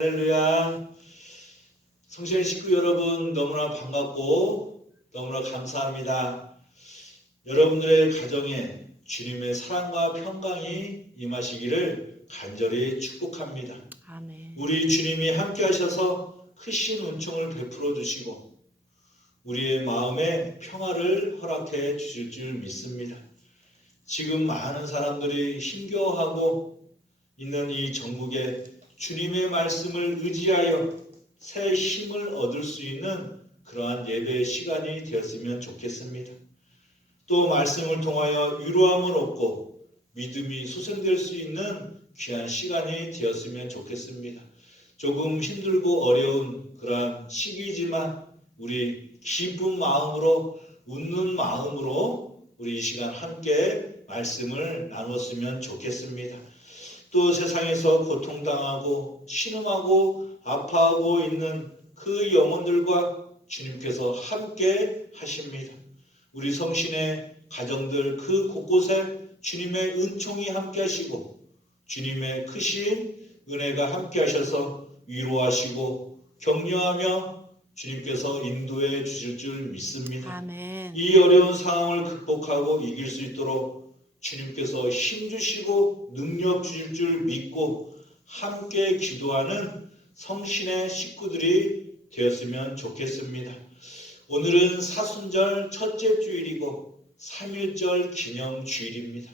할렐루야. 성실 식구 여러분 너무나 반갑고 너무나 감사합니다. 여러분들의 가정에 주님의 사랑과 평강이 임하시기를 간절히 축복합니다. 아멘. 우리 주님이 함께 하셔서 크신 은총을 베풀어 주시고 우리의 마음에 평화를 허락해 주실 줄 믿습니다. 지금 많은 사람들이 힘겨워하고 있는 이 전국에 주님의 말씀을 의지하여 새 힘을 얻을 수 있는 그러한 예배의 시간이 되었으면 좋겠습니다. 또 말씀을 통하여 위로함을 얻고 믿음이 소생될 수 있는 귀한 시간이 되었으면 좋겠습니다. 조금 힘들고 어려운 그러한 시기이지만 우리 기쁜 마음으로 웃는 마음으로 우리 이 시간 함께 말씀을 나눴으면 좋겠습니다. 또 세상에서 고통당하고 신음하고 아파하고 있는 그 영혼들과 주님께서 함께 하십니다. 우리 성신의 가정들 그 곳곳에 주님의 은총이 함께 하시고 주님의 크신 은혜가 함께 하셔서 위로하시고 격려하며 주님께서 인도해 주실 줄 믿습니다. 아멘. 이 어려운 상황을 극복하고 이길 수 있도록 주님께서 힘 주시고 능력 주실 줄 믿고 함께 기도하는 성신의 식구들이 되었으면 좋겠습니다. 오늘은 사순절 첫째 주일이고 3.1절 기념 주일입니다.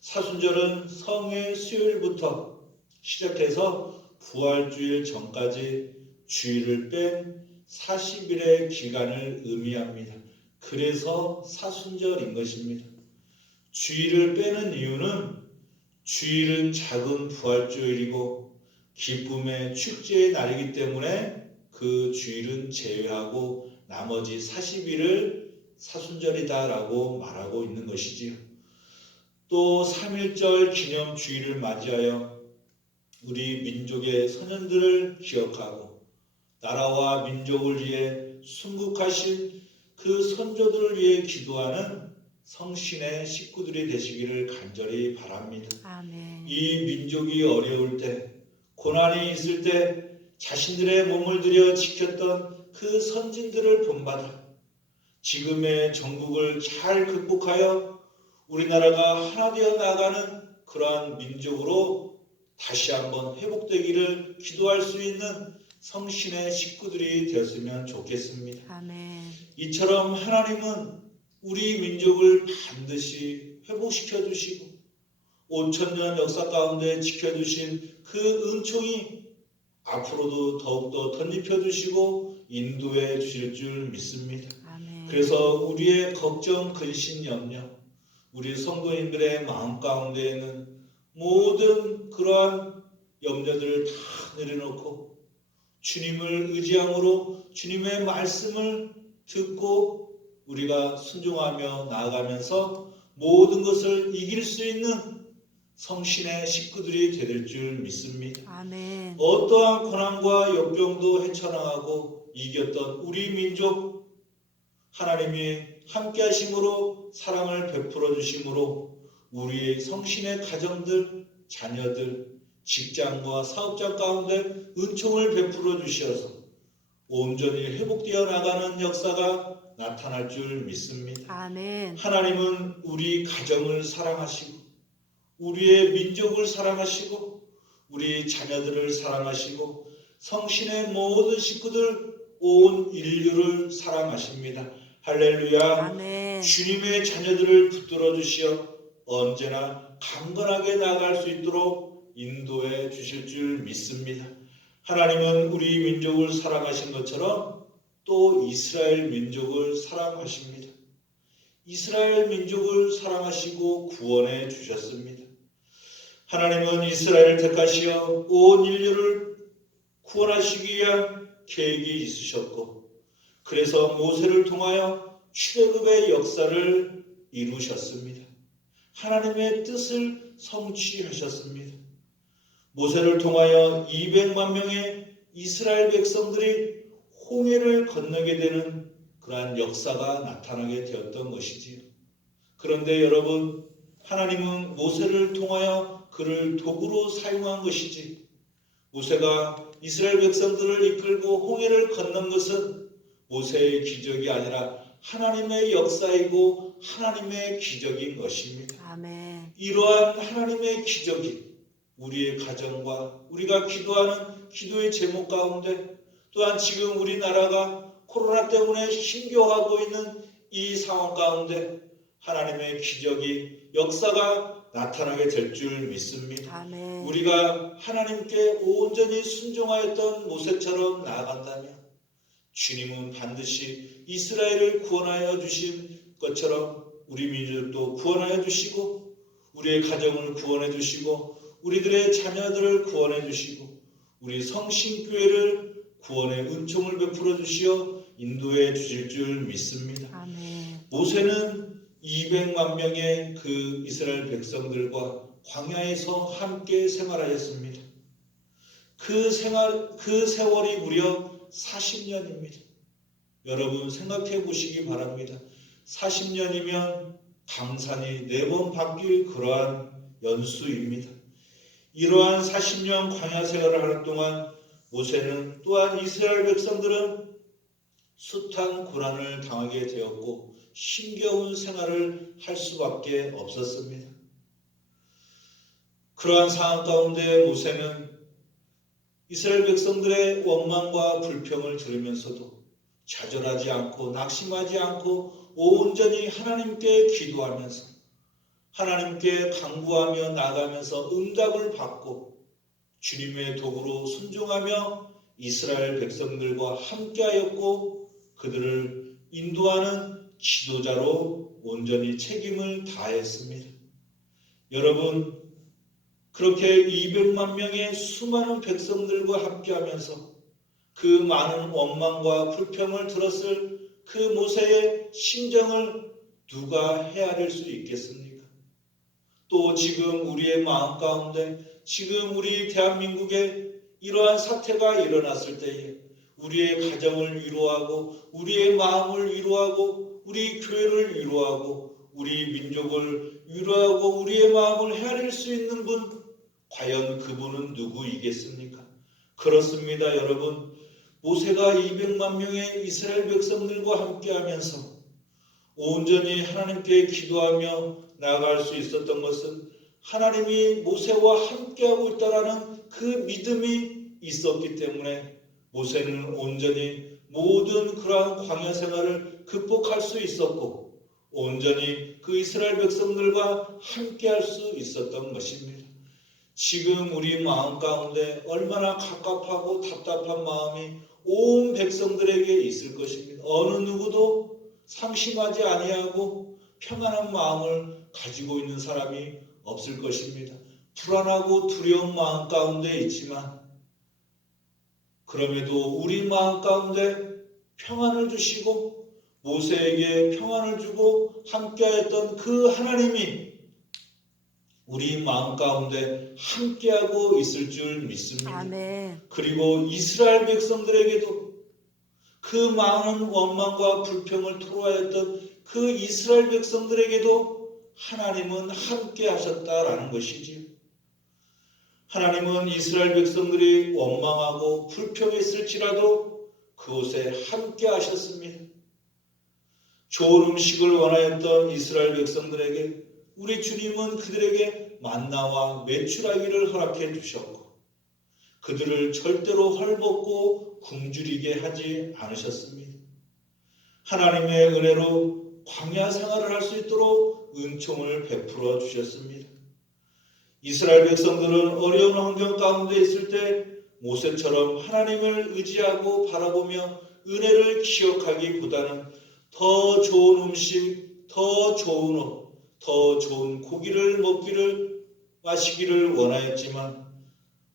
사순절은 성회 수요일부터 시작해서 부활주일 전까지 주일을 뺀 40일의 기간을 의미합니다. 그래서 사순절인 것입니다. 주일을 빼는 이유는 주일은 작은 부활주일이고 기쁨의 축제의 날이기 때문에 그 주일은 제외하고 나머지 40일을 사순절이다라고 말하고 있는 것이지요. 또 3.1절 기념 주일을 맞이하여 우리 민족의 선현들을 기억하고 나라와 민족을 위해 순국하신 그 선조들을 위해 기도하는 성신의 식구들이 되시기를 간절히 바랍니다. 아멘. 이 민족이 어려울 때, 고난이 있을 때 자신들의 몸을 들여 지켰던 그 선진들을 본받아 지금의 전국을 잘 극복하여 우리나라가 하나 되어 나가는 그러한 민족으로 다시 한번 회복되기를 기도할 수 있는 성신의 식구들이 되었으면 좋겠습니다. 아멘. 이처럼 하나님은 우리 민족을 반드시 회복시켜 주시고 5,000년 역사 가운데 지켜주신 그 은총이 앞으로도 더욱더 덧입혀 주시고 인도해 주실 줄 믿습니다. 아멘. 그래서 우리의 걱정, 근심, 염려, 우리 성도님들의 마음 가운데에는 모든 그러한 염려들을 다 내려놓고 주님을 의지함으로 주님의 말씀을 듣고 우리가 순종하며 나아가면서 모든 것을 이길 수 있는 성신의 식구들이 될 줄 믿습니다. 아멘. 어떠한 고난과 역병도 헤쳐나가고 이겼던 우리 민족 하나님이 함께 하심으로 사랑을 베풀어 주심으로 우리의 성신의 가정들, 자녀들, 직장과 사업장 가운데 은총을 베풀어 주셔서 온전히 회복되어 나가는 역사가 나타날 줄 믿습니다. 아멘. 하나님은 우리 가정을 사랑하시고 우리의 민족을 사랑하시고 우리 자녀들을 사랑하시고 성신의 모든 식구들 온 인류를 사랑하십니다. 할렐루야. 아멘. 주님의 자녀들을 붙들어 주시어 언제나 강건하게 나아갈 수 있도록 인도해 주실 줄 믿습니다. 하나님은 우리 민족을 사랑하신 것처럼 또 이스라엘 민족을 사랑하십니다. 이스라엘 민족을 사랑하시고 구원해 주셨습니다. 하나님은 이스라엘을 택하시어 온 인류를 구원하시기 위한 계획이 있으셨고 그래서 모세를 통하여 출애굽의 역사를 이루셨습니다. 하나님의 뜻을 성취하셨습니다. 모세를 통하여 200만 명의 이스라엘 백성들이 홍해를 건너게 되는 그러한 역사가 나타나게 되었던 것이지요. 그런데 여러분, 하나님은 모세를 통하여 그를 도구로 사용한 것이지 모세가 이스라엘 백성들을 이끌고 홍해를 건넌 것은 모세의 기적이 아니라 하나님의 역사이고 하나님의 기적인 것입니다. 아멘. 이러한 하나님의 기적이 우리의 가정과 우리가 기도하는 기도의 제목 가운데, 또한 지금 우리나라가 코로나 때문에 힘겨워하고 있는 이 상황 가운데 하나님의 기적이 역사가 나타나게 될 줄 믿습니다. 아멘. 우리가 하나님께 온전히 순종하였던 모세처럼 나아간다면 주님은 반드시 이스라엘을 구원하여 주신 것처럼 우리 민족도 구원하여 주시고, 우리의 가정을 구원해 주시고, 우리들의 자녀들을 구원해 주시고, 우리 성신교회를 구원의 은총을 베풀어 주시어 인도해 주실 줄 믿습니다. 아멘. 모세는 200만 명의 그 이스라엘 백성들과 광야에서 함께 생활하였습니다. 그 세월이 무려 40년입니다. 여러분 생각해 보시기 바랍니다. 40년이면 강산이 4번 바뀔 그러한 연수입니다. 이러한 40년 광야 생활을 하는 동안 모세는 또한 이스라엘 백성들은 숱한 고난을 당하게 되었고 힘겨운 생활을 할 수밖에 없었습니다. 그러한 상황 가운데 모세는 이스라엘 백성들의 원망과 불평을 들으면서도 좌절하지 않고 낙심하지 않고 온전히 하나님께 기도하면서 하나님께 간구하며 나아가면서 응답을 받고 주님의 도구로 순종하며 이스라엘 백성들과 함께하였고 그들을 인도하는 지도자로 온전히 책임을 다했습니다. 여러분, 그렇게 200만 명의 수많은 백성들과 함께하면서 그 많은 원망과 불평을 들었을 그 모세의 심정을 누가 헤아릴 수 있겠습니까? 또 지금 우리의 마음 가운데, 지금 우리 대한민국에 이러한 사태가 일어났을 때에 우리의 가정을 위로하고 우리의 마음을 위로하고 우리 교회를 위로하고 우리 민족을 위로하고 우리의 마음을 헤아릴 수 있는 분, 과연 그분은 누구이겠습니까? 그렇습니다, 여러분. 모세가 200만 명의 이스라엘 백성들과 함께하면서 온전히 하나님께 기도하며 나아갈 수 있었던 것은 하나님이 모세와 함께하고 있다라는 그 믿음이 있었기 때문에 모세는 온전히 모든 그러한 광야 생활을 극복할 수 있었고 온전히 그 이스라엘 백성들과 함께할 수 있었던 것입니다. 지금 우리 마음 가운데 얼마나 갑갑하고 답답한 마음이 온 백성들에게 있을 것입니다. 어느 누구도 상심하지 아니하고 평안한 마음을 가지고 있는 사람이 없을 것입니다. 불안하고 두려운 마음 가운데 있지만 그럼에도 우리 마음 가운데 평안을 주시고 모세에게 평안을 주고 함께하였던 그 하나님이 우리 마음 가운데 함께하고 있을 줄 믿습니다. 아멘. 그리고 이스라엘 백성들에게도 그 많은 원망과 불평을 토로하였던 그 이스라엘 백성들에게도 하나님은 함께 하셨다라는 것이지요. 하나님은 이스라엘 백성들이 원망하고 불평했을지라도 그곳에 함께 하셨습니다. 좋은 음식을 원하였던 이스라엘 백성들에게 우리 주님은 그들에게 만나와 메추라기를 허락해 주셨고 그들을 절대로 헐벗고 굶주리게 하지 않으셨습니다. 하나님의 은혜로 광야 생활을 할 수 있도록 은총을 베풀어 주셨습니다. 이스라엘 백성들은 어려운 환경 가운데 있을 때 모세처럼 하나님을 의지하고 바라보며 은혜를 기억하기보다는 더 좋은 음식, 더 좋은 옷, 더 좋은 고기를 먹기를 마시기를 원하였지만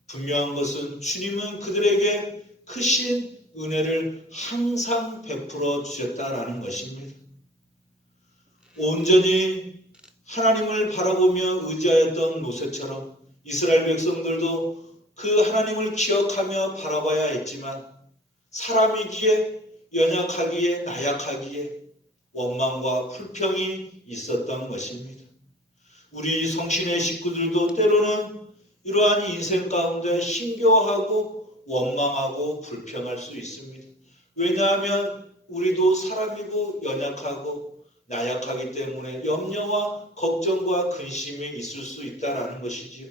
분명한 것은 주님은 그들에게 크신 은혜를 항상 베풀어 주셨다라는 것입니다. 온전히 하나님을 바라보며 의지하였던 모세처럼 이스라엘 백성들도 그 하나님을 기억하며 바라봐야 했지만 사람이기에 연약하기에 나약하기에 원망과 불평이 있었던 것입니다. 우리 성신의 식구들도 때로는 이러한 인생 가운데 힘겨워하고 원망하고 불평할 수 있습니다. 왜냐하면 우리도 사람이고 연약하고 나약하기 때문에 염려와 걱정과 근심이 있을 수 있다는 것이지요.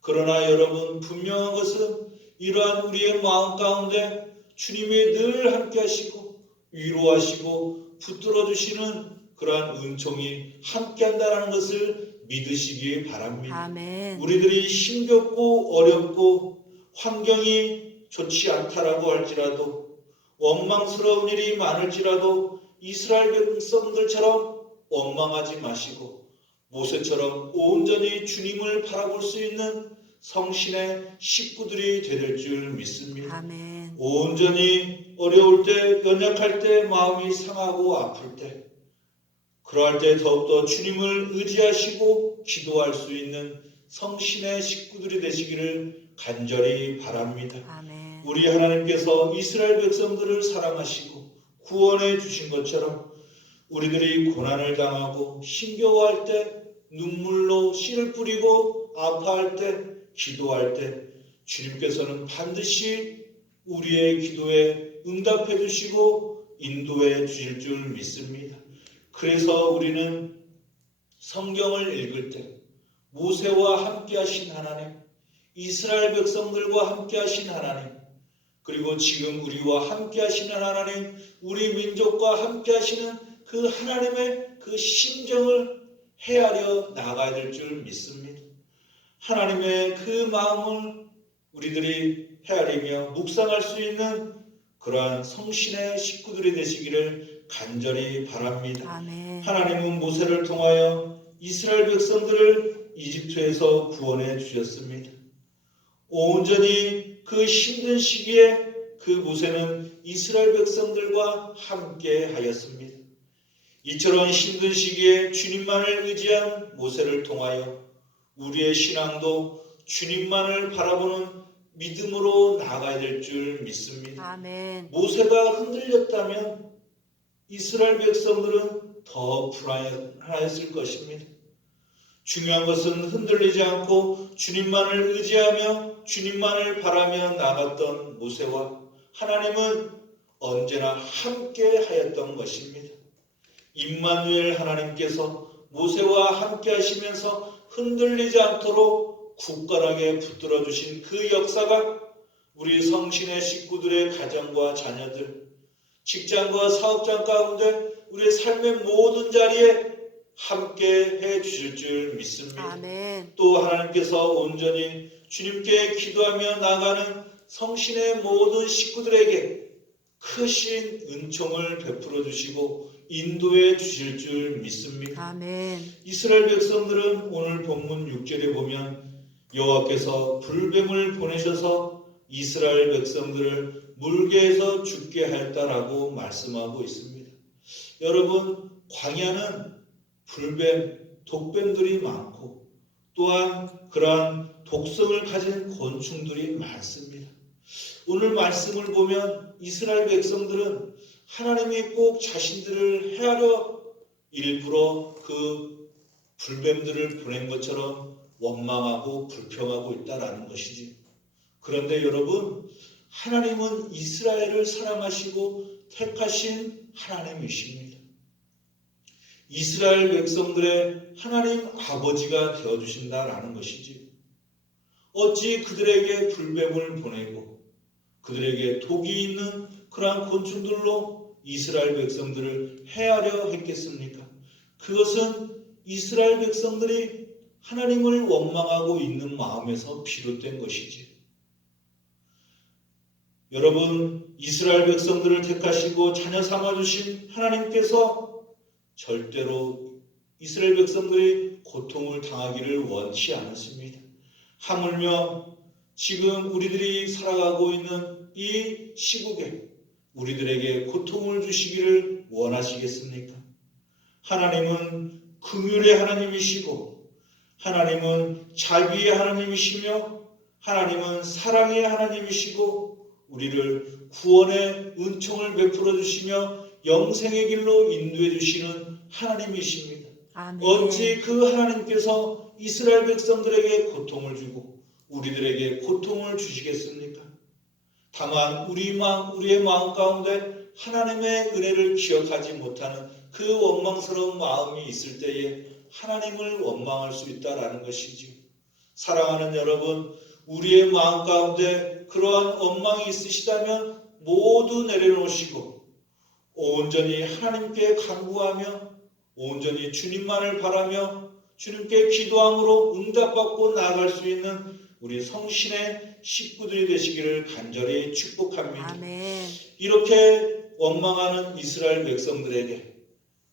그러나 여러분, 분명한 것은 이러한 우리의 마음 가운데 주님이 늘 함께 하시고 위로하시고 붙들어 주시는 그러한 은총이 함께 한다는 것을 믿으시기 바랍니다. 아멘. 우리들이 힘겹고 어렵고 환경이 좋지 않다라고 할지라도 원망스러운 일이 많을지라도 이스라엘 백성들처럼 원망하지 마시고 모세처럼 온전히 주님을 바라볼 수 있는 성신의 식구들이 될 줄 믿습니다. 아멘. 온전히 어려울 때, 연약할 때, 마음이 상하고 아플 때, 그러할 때 더욱더 주님을 의지하시고 기도할 수 있는 성신의 식구들이 되시기를 간절히 바랍니다. 아멘. 우리 하나님께서 이스라엘 백성들을 사랑하시고 구원해 주신 것처럼 우리들이 고난을 당하고 힘겨워할 때, 눈물로 씨를 뿌리고 아파할 때, 기도할 때 주님께서는 반드시 우리의 기도에 응답해 주시고 인도해 주실 줄 믿습니다. 그래서 우리는 성경을 읽을 때 모세와 함께 하신 하나님, 이스라엘 백성들과 함께 하신 하나님, 그리고 지금 우리와 함께 하시는 하나님, 우리 민족과 함께 하시는 그 하나님의 그 심정을 헤아려 나가야 될 줄 믿습니다. 하나님의 그 마음을 우리들이 헤아리며 묵상할 수 있는 그러한 성신의 식구들이 되시기를 간절히 바랍니다. 아멘. 하나님은 모세를 통하여 이스라엘 백성들을 이집트에서 구원해 주셨습니다. 온전히 그 힘든 시기에 그 모세는 이스라엘 백성들과 함께 하였습니다. 이처럼 힘든 시기에 주님만을 의지한 모세를 통하여 우리의 신앙도 주님만을 바라보는 믿음으로 나아가야 될 줄 믿습니다. 아멘. 모세가 흔들렸다면 이스라엘 백성들은 더 불안했을 것입니다. 중요한 것은 흔들리지 않고 주님만을 의지하며 주님만을 바라며 나갔던 모세와 하나님은 언제나 함께 하였던 것입니다. 임마누엘 하나님께서 모세와 함께 하시면서 흔들리지 않도록 굳건하게 붙들어 주신 그 역사가 우리 성신의 식구들의 가정과 자녀들, 직장과 사업장 가운데 우리의 삶의 모든 자리에 함께 해 주실 줄 믿습니다. 아멘. 또 하나님께서 온전히 주님께 기도하며 나가는 성신의 모든 식구들에게 크신 은총을 베풀어 주시고 인도해 주실 줄 믿습니다. 아멘. 이스라엘 백성들은 오늘 본문 6절에 보면 여호와께서 불뱀을 보내셔서 이스라엘 백성들을 물개에서 죽게 하였다라고 말씀하고 있습니다. 여러분, 광야는 불뱀, 독뱀들이 많고 또한 그러한 독성을 가진 곤충들이 많습니다. 오늘 말씀을 보면 이스라엘 백성들은 하나님이 꼭 자신들을 헤아려 일부러 그 불뱀들을 보낸 것처럼 원망하고 불평하고 있다라는 것이지. 그런데 여러분, 하나님은 이스라엘을 사랑하시고 택하신 하나님이십니다. 이스라엘 백성들의 하나님 아버지가 되어주신다라는 것이지. 어찌 그들에게 불뱀을 보내고 그들에게 독이 있는 그러한 곤충들로 이스라엘 백성들을 해하려 했겠습니까? 그것은 이스라엘 백성들이 하나님을 원망하고 있는 마음에서 비롯된 것이지. 여러분, 이스라엘 백성들을 택하시고 자녀 삼아주신 하나님께서 절대로 이스라엘 백성들이 고통을 당하기를 원치 않으십니다. 하물며 지금 우리들이 살아가고 있는 이 시국에 우리들에게 고통을 주시기를 원하시겠습니까? 하나님은 긍휼의 하나님이시고 하나님은 자비의 하나님이시며 하나님은 사랑의 하나님이시고 우리를 구원의 은총을 베풀어 주시며 영생의 길로 인도해 주시는 하나님이십니다. 아멘. 어찌 그 하나님께서 이스라엘 백성들에게 고통을 주고 우리들에게 고통을 주시겠습니까? 다만 우리의 마음 가운데 하나님의 은혜를 기억하지 못하는 그 원망스러운 마음이 있을 때에 하나님을 원망할 수 있다라는 것이지요. 사랑하는 여러분, 우리의 마음 가운데 그러한 원망이 있으시다면 모두 내려놓으시고 온전히 하나님께 간구하며 온전히 주님만을 바라며 주님께 기도함으로 응답받고 나아갈 수 있는 우리 성신의 식구들이 되시기를 간절히 축복합니다. 아멘. 이렇게 원망하는 이스라엘 백성들에게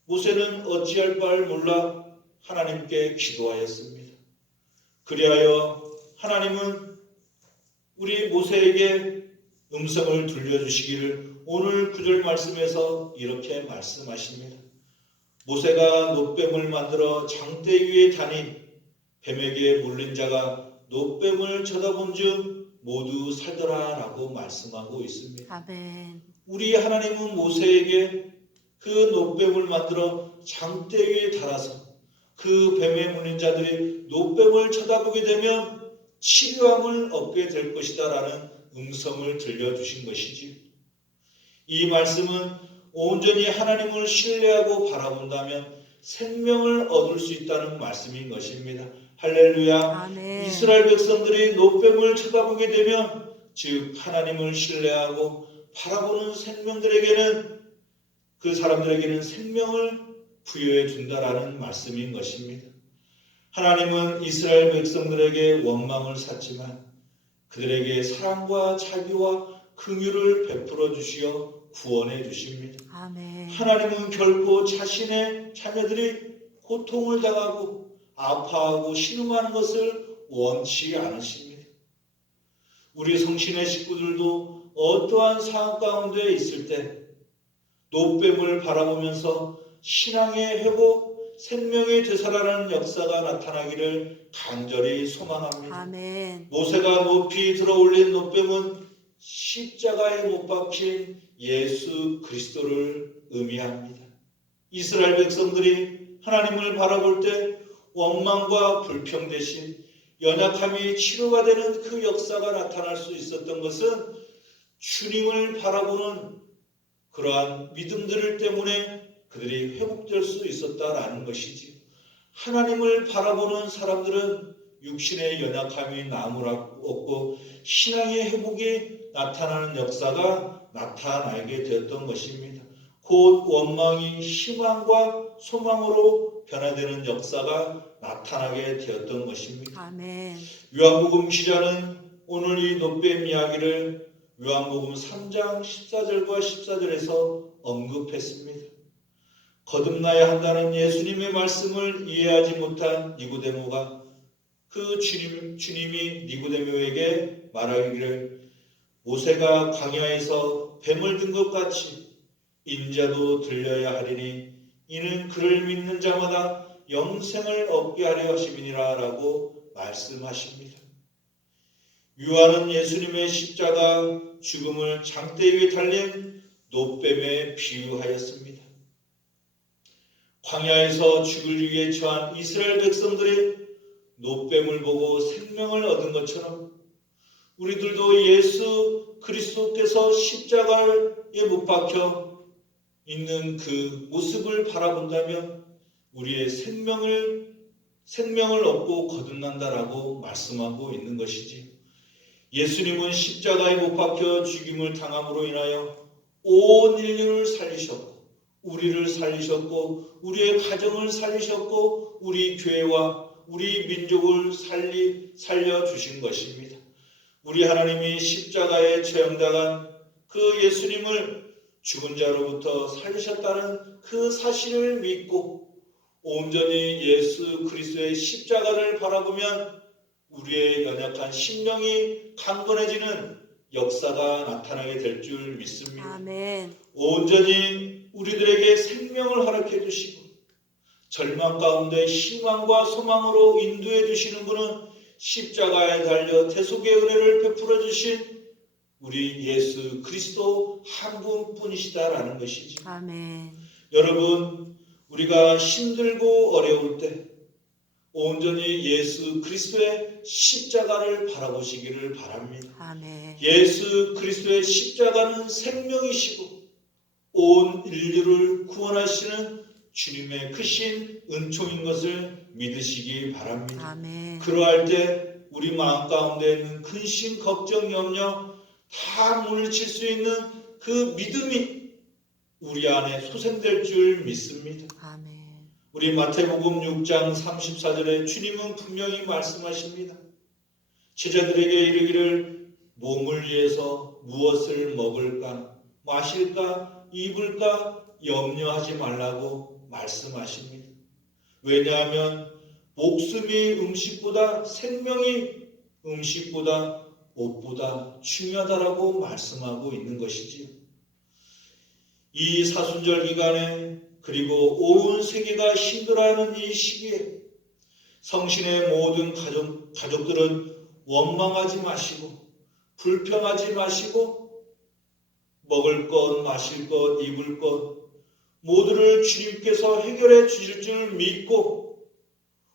모세는 어찌할 바를 몰라 하나님께 기도하였습니다. 그리하여 하나님은 우리 모세에게 음성을 들려주시기를 오늘 9절 말씀에서 이렇게 말씀하십니다. 모세가 놋뱀을 만들어 장대 위에 다니 뱀에게 물린 자가 놋뱀을 쳐다본즉 모두 살더라 라고 말씀하고 있습니다. 아멘. 우리 하나님은 모세에게 그 놋뱀을 만들어 장대 위에 달아서 그 뱀에 물린 자들이 놋뱀을 쳐다보게 되면 치료함을 얻게 될 것이다 라는 음성을 들려주신 것이지요. 이 말씀은 온전히 하나님을 신뢰하고 바라본다면 생명을 얻을 수 있다는 말씀인 것입니다. 할렐루야. 아멘. 이스라엘 백성들이 놋뱀을 쳐다보게 되면 즉 하나님을 신뢰하고 바라보는 생명들에게는 그 사람들에게는 생명을 부여해 준다라는 말씀인 것입니다. 하나님은 이스라엘 백성들에게 원망을 샀지만 그들에게 사랑과 자비와 긍휼을 베풀어 주시어 구원해 주십니다. 아멘. 하나님은 결코 자신의 자녀들이 고통을 당하고 아파하고 신음하는 것을 원치 않으십니다. 우리 성신의 식구들도 어떠한 상황 가운데 있을 때 놋뱀을 바라보면서 신앙의 회복, 생명의 되살아나는 역사가 나타나기를 간절히 소망합니다. 아멘. 모세가 높이 들어올린 놋뱀은 십자가에 못 박힌 예수 그리스도를 의미합니다. 이스라엘 백성들이 하나님을 바라볼 때 원망과 불평 대신 연약함이 치료가 되는 그 역사가 나타날 수 있었던 것은 주님을 바라보는 그러한 믿음들 때문에 그들이 회복될 수 있었다라는 것이지. 하나님을 바라보는 사람들은 육신의 연약함이 남을 없고 신앙의 회복이 나타나는 역사가 나타나게 되었던 것입니다. 곧 원망이 희망과 소망으로 변화되는 역사가 나타나게 되었던 것입니다. 아멘. 요한복음 기자는 오늘 이 놋뱀 이야기를 요한복음 3장 14절과 14절에서 언급했습니다. 거듭나야 한다는 예수님의 말씀을 이해하지 못한 니고데모가 그 주님이 니고데모에게 말하기를 모세가 광야에서 뱀을 든 것 같이 인자도 들려야 하리니 이는 그를 믿는 자마다 영생을 얻게 하려 하심이니라 라고 말씀하십니다. 요한은 예수님의 십자가 죽음을 장대 위에 달린 놋뱀에 비유하였습니다. 광야에서 죽을 위기에 처한 이스라엘 백성들이 놋뱀을 보고 생명을 얻은 것처럼 우리들도 예수 그리스도께서 십자가에 못 박혀 있는 그 모습을 바라본다면 우리의 생명을 얻고 거듭난다라고 말씀하고 있는 것이지. 예수님은 십자가에 못 박혀 죽임을 당함으로 인하여 온 인류를 살리셨고 우리를 살리셨고 우리의 가정을 살리셨고 우리 교회와 우리 민족을 살려주신 것입니다. 우리 하나님이 십자가에 처형당한 그 예수님을 죽은 자로부터 살리셨다는 그 사실을 믿고 온전히 예수 그리스도의 십자가를 바라보면 우리의 연약한 심령이 강건해지는 역사가 나타나게 될 줄 믿습니다. 아멘. 온전히 우리들에게 생명을 허락해 주시고 절망 가운데 희망과 소망으로 인도해 주시는 분은 십자가에 달려 대속의 은혜를 베풀어 주신 우리 예수 그리스도 한 분뿐이시다라는 것이죠. 아멘. 여러분, 우리가 힘들고 어려울 때 온전히 예수 그리스도의 십자가를 바라보시기를 바랍니다. 아멘. 예수 그리스도의 십자가는 생명이시고 온 인류를 구원하시는 주님의 크신 은총인 것을 믿으시기 바랍니다. 아멘. 그러할 때 우리 마음 가운데 있는 근심, 걱정, 염려 다 물리칠 수 있는 그 믿음이 우리 안에 소생될 줄 믿습니다. 아멘. 우리 마태복음 6장 34절에 주님은 분명히 말씀하십니다. 제자들에게 이르기를 몸을 위해서 무엇을 먹을까, 마실까, 입을까 염려하지 말라고 말씀하십니다. 왜냐하면 목숨이 음식보다, 생명이 음식보다, 옷보다 중요하다라고 말씀하고 있는 것이지요. 이 사순절 기간에 그리고 온 세계가 힘들어하는 이 시기에 성신의 모든 가족들은 원망하지 마시고 불평하지 마시고 먹을 것, 마실 것, 입을 것 모두를 주님께서 해결해 주실 줄 믿고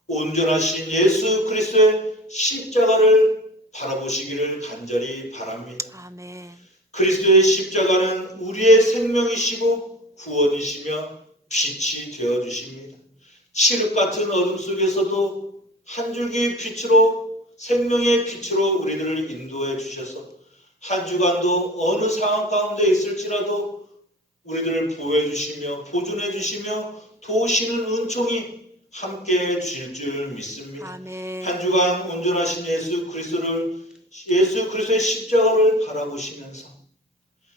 온전하신 예수 그리스도의 십자가를 바라보시기를 간절히 바랍니다. 아멘. 그리스도의 십자가는 우리의 생명이시고 구원이시며 빛이 되어주십니다. 칠흑 같은 어둠 속에서도 한 줄기 빛으로, 생명의 빛으로 우리들을 인도해 주셔서 한 주간도 어느 상황 가운데 있을지라도 우리들을 보호해 주시며 보존해 주시며 도우시는 은총이 함께해 주실 줄 믿습니다. 아멘. 한 주간 온전하신 예수 그리스도의 십자가를 바라보시면서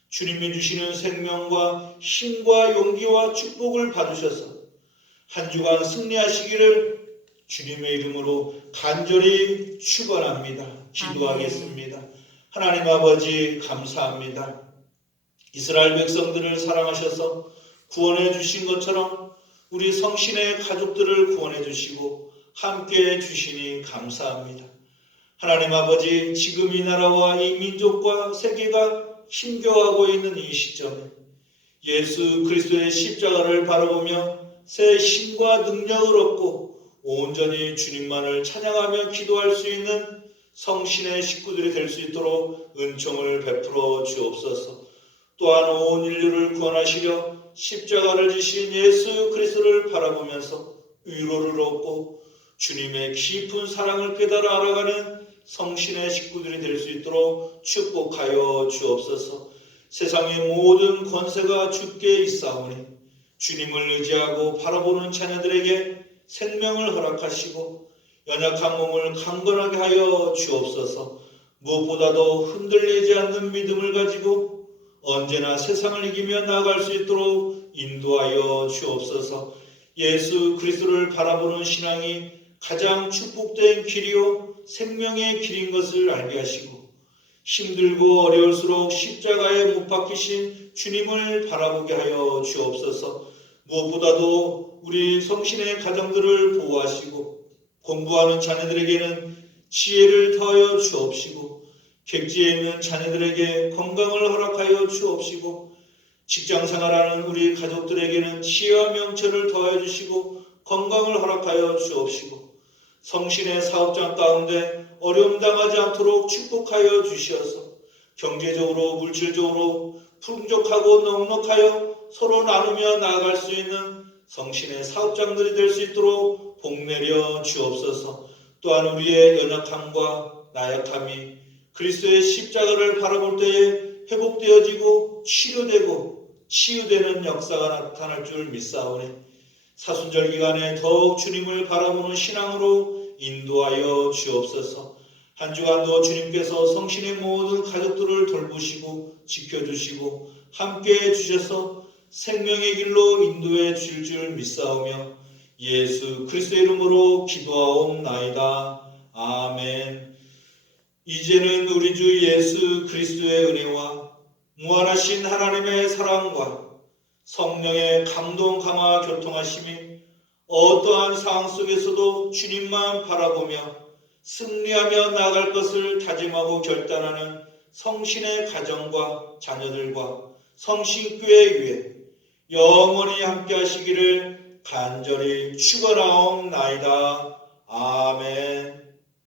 주님이 주시는 생명과 힘과 용기와 축복을 받으셔서 한 주간 승리하시기를 주님의 이름으로 간절히 축원합니다. 기도하겠습니다. 하나님 아버지 감사합니다. 이스라엘 백성들을 사랑하셔서 구원해 주신 것처럼 우리 성신의 가족들을 구원해 주시고 함께해 주시니 감사합니다. 하나님 아버지, 지금 이 나라와 이 민족과 세계가 힘겨워하고 있는 이 시점에 예수 그리스도의 십자가를 바라보며 새 힘과 능력을 얻고 온전히 주님만을 찬양하며 기도할 수 있는 성신의 식구들이 될 수 있도록 은총을 베풀어 주옵소서. 또한 온 인류를 구원하시려 십자가를 지신 예수 그리스도를 바라보면서 위로를 얻고 주님의 깊은 사랑을 깨달아 알아가는 성신의 식구들이 될 수 있도록 축복하여 주옵소서. 세상의 모든 권세가 주께 있사오니 주님을 의지하고 바라보는 자녀들에게 생명을 허락하시고 연약한 몸을 강건하게 하여 주옵소서. 무엇보다도 흔들리지 않는 믿음을 가지고 언제나 세상을 이기며 나아갈 수 있도록 인도하여 주옵소서. 예수 그리스도를 바라보는 신앙이 가장 축복된 길이요 생명의 길인 것을 알게 하시고 힘들고 어려울수록 십자가에 못 박히신 주님을 바라보게 하여 주옵소서. 무엇보다도 우리 성신의 가정들을 보호하시고 공부하는 자녀들에게는 지혜를 더하여 주옵시고 객지에 있는 자녀들에게 건강을 허락하여 주옵시고 직장생활하는 우리 가족들에게는 지혜와 명철을 더하여 주시고 건강을 허락하여 주옵시고 성신의 사업장 가운데 어려움 당하지 않도록 축복하여 주시어서 경제적으로 물질적으로 풍족하고 넉넉하여 서로 나누며 나아갈 수 있는 성신의 사업장들이 될 수 있도록 복내려 주옵소서. 또한 우리의 연약함과 나약함이 그리스도의 십자가를 바라볼 때에 회복되어지고 치료되고 치유되는 역사가 나타날 줄 믿사오니 사순절 기간에 더욱 주님을 바라보는 신앙으로 인도하여 주옵소서. 한 주간도 주님께서 성신의 모든 가족들을 돌보시고 지켜주시고 함께해 주셔서 생명의 길로 인도해 주실 줄 믿사오며 예수 그리스도의 이름으로 기도하옵나이다. 아멘. 이제는 우리 주 예수 그리스도의 은혜와 무한하신 하나님의 사랑과 성령의 감동 감화 교통하심이 어떠한 상황 속에서도 주님만 바라보며 승리하며 나아갈 것을 다짐하고 결단하는 성신의 가정과 자녀들과 성신교회 위에 영원히 함께 하시기를 간절히 축원하옵나이다. 아멘.